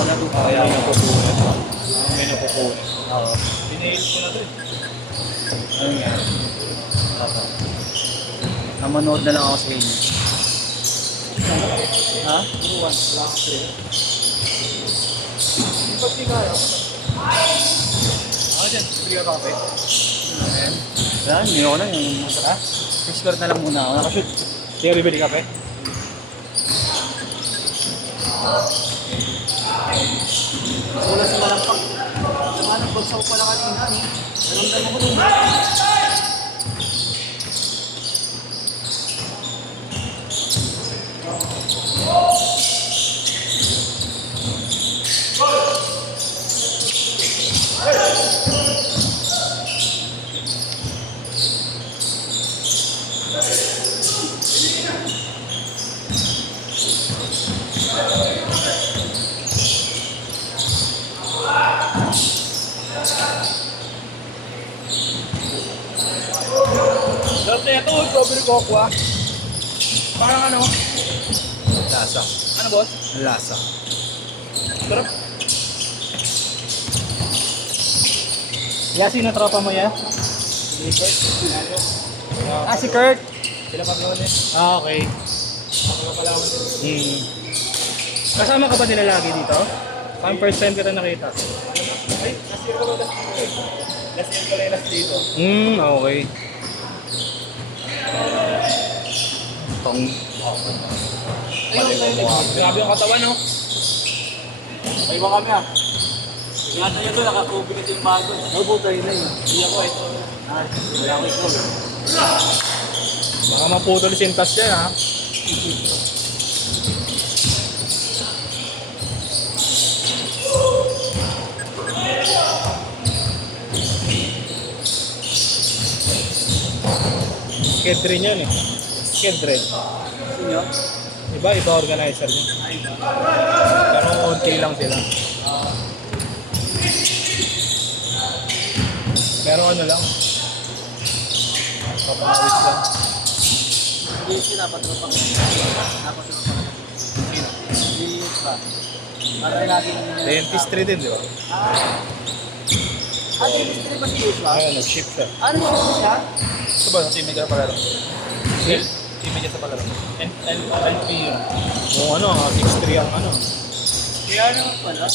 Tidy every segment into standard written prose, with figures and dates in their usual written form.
Kaya napupunan. May napupunan. Oo. Pinail ko na to eh. Ano nga? Namanood na lang ako sa inyo. Ha? Ba't di kaya? Ako dyan, bibili ka kape. Yan, hindi ako na yung masara. Fish na lang muna ako. Nakashoot. Di ka bibili kape? Wala sa malampak. Sama ng bagsaw pala kanina. Naramdaman ko nung Sarap na ito, strawberry cocoa. Parang ano? lasa. Ano boss? Lasa. Sarap. Yeah, sino tropa mo yan? Ah, si Kurt. Sila paglawan eh. Ah, okay. Paglawan eh. Kasama ka ba nila lagi dito? Parang first time kita nakita. Ay, last year ko ba last dito eh. Last year ko lang last dito. Okay. Tong. Grabe yung katawan no? Aywan kami ah. Ingatan nyo doon, nakakubilit yung bago. Nabuto yun na yun. Hindi ako ito. Ah, wala ko ito. Baka maputol sintas yan ha. Kedrin yun eh. Kedrin. Sino? Iba organizer niya. Pero konti lang sila. Pero ano lang. Papawis lang. Hindi sila patropa ko. Napatropa ko. Hindi pa. Parang lagi Dentistry din, di ba? Ah, dentistry ba si Yuswa? Ayun, nag-ship siya. Ano siya? Ito ba? Team media sa palaro. Team media sa palaro. LP yun. Yung ano, 6'3 ang ano. Kaya naman pala.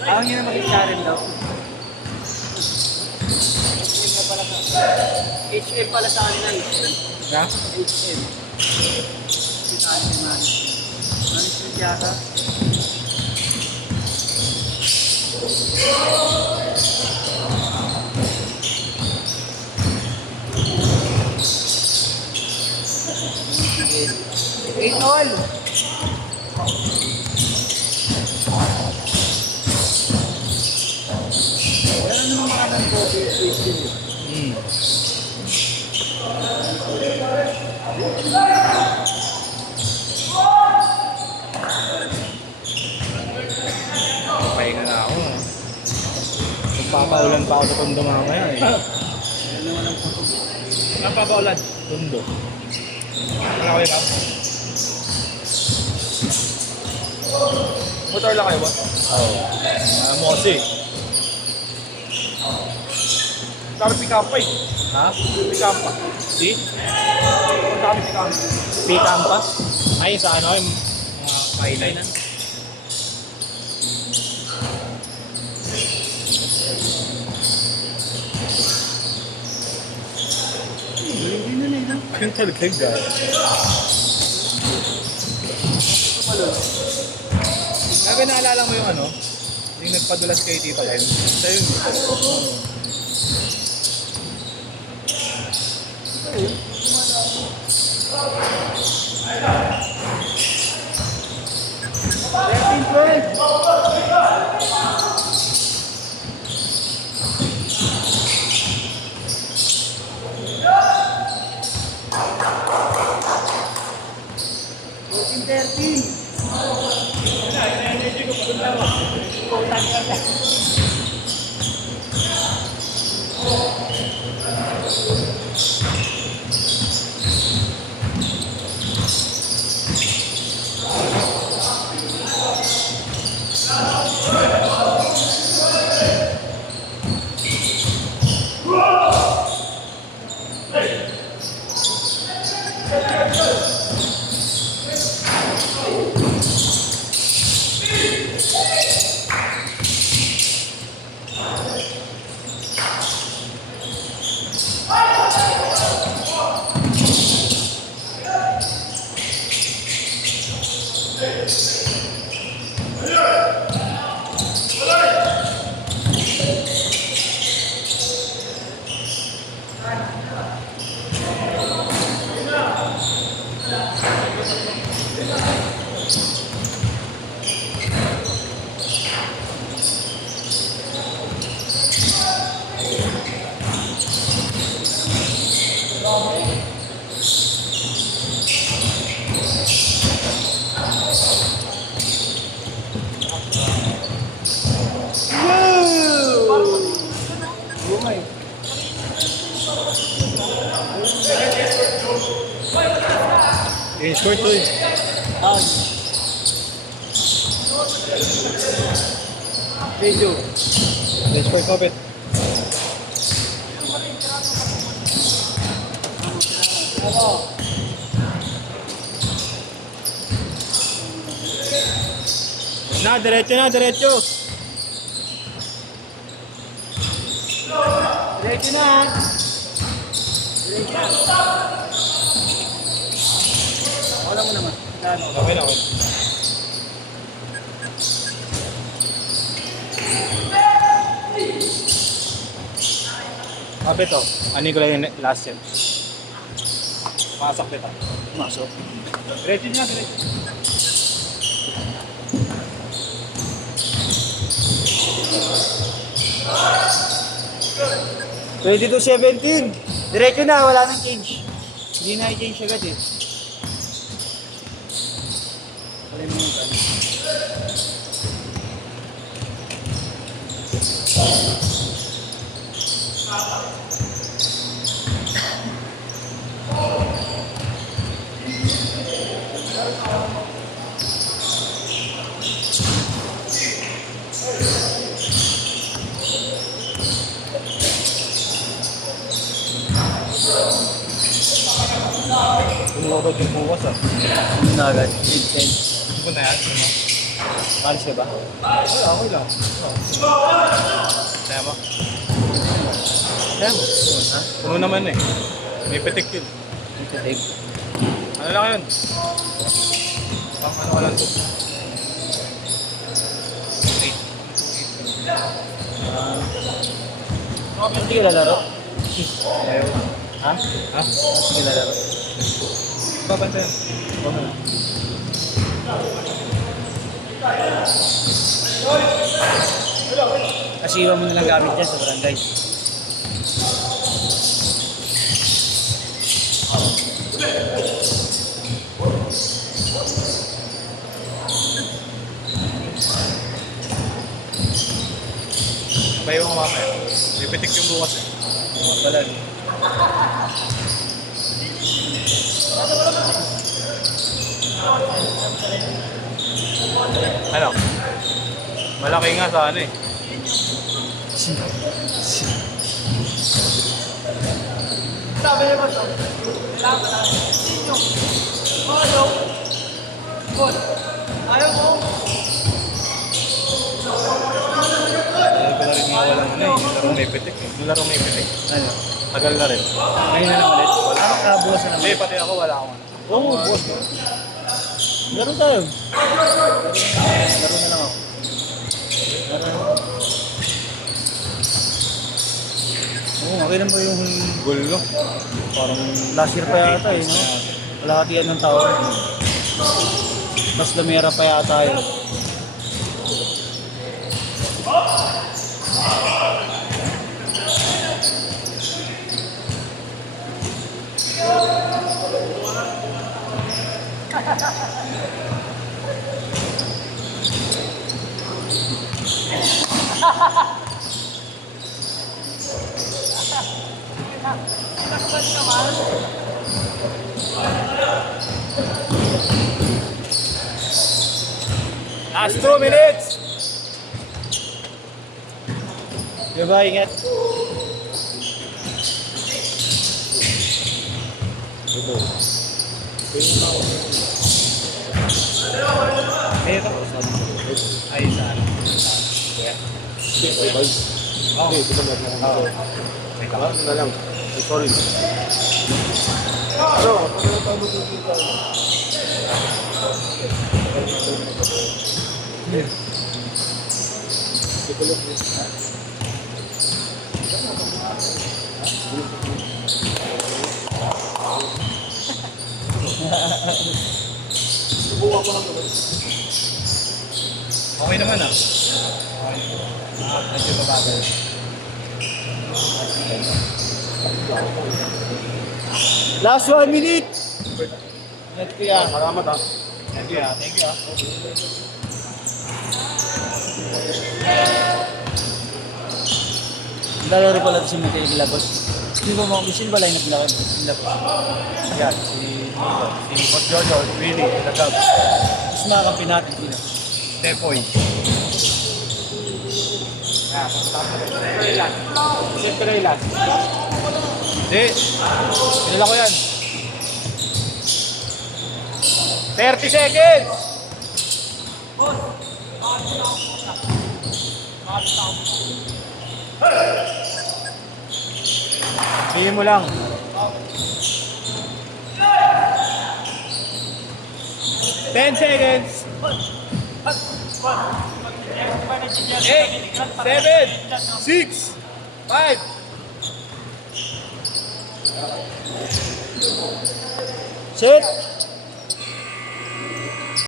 Ayaw niya na mag-Sharon daw. HM na pala sa... HM pala sa kanila. Ha? HM. Kita niya man. Management yata. Eight all. Wala naman makanan ko. Pahinga na ako. Magpapaulan pa ako sa Tondo mamaya eh. Magpapaulan? Tondo. Wala kayo ba? Motor lang kayo ba? Oo. Mosi. Kami pick up pa eh. Ha? Pick up pa. Di? Kami pick up. Pitan pa? Ay, sa ano yung mga kailan. Hindi na nila. Yung talaga. Kaya naalala mo yung ano? Yung nagpadulas kay Tita Len. Siya yun. Eh, score to eh. Video. Eh, score kapit. Na, diretso na, diretso. Diretso na. Wala mo naman. Gano? Okay na, okay. Kapit to. Ano ko lang yung last set. Pasok kita. Masok. Diretso niya, diretso. Ready to 17. Diretso na, wala nang change. Hindi na i-change agad eh. Kalimutan. Tumulog yung buwas ah. Ano na agad? Change. Hindi ko na yan. Ano? Palis ka ba? Wala, okay lang. Kaya mo? Kaya mo. Ha? Puno naman eh. May petik yun. Ito, take. Ano lang yun? Pang ano ka lang to? Hindi ka lalaro? Ayaw. Ha? Ha? Hindi ka lalaro? Babantay. Okay. Kasi iwan mo nilang gamit dyan sa barangay. Bayo mo mamaya. May petik yung bukas eh. Mga balag. Ano? Malaki nga sa ano eh. Sabi naman to. Kailangan na. Sinyo. Ayaw. Bon. Ayaw mo. Ano ko na rin mga walang ano eh. Yung laro may petik eh. Yung laro may petik. Ano? Tagal na rin. Ngayon na lang ulit. Ano ka, bukas na Hindi, naman? pati ako wala akong ano. Oo, bukas na. Laro tayo. Laro na lang ako. Laro. Oo, okay lang ba yung Goal no? parang last year pa yata eh, no? Kalahatian ng tao. Mas lumera pa yata yun. Last 2 minutes! Diba, ingat. Ito. Ito. Ay, saan? Oh. Oh. Wait lang. Ano na lang. Sorry. Ano? Okay naman ah. Medyo babagal. Last 1 minute! Net ko yan. Salamat ha. Thank you ah. Thank you ah. Lalaro pala ito si Mateo Ilabos. Hindi ba mga machine ba line up na kayo? Yan, si Nico. Si Coach Jojo, Willie, Lagab. Mas makakampi natin sila. Tepoy. Siyempre last. Hindi. Pinila ko yan. 30 seconds! Pili mo lang. 10 seconds. 8, 7, 6, 5. Set!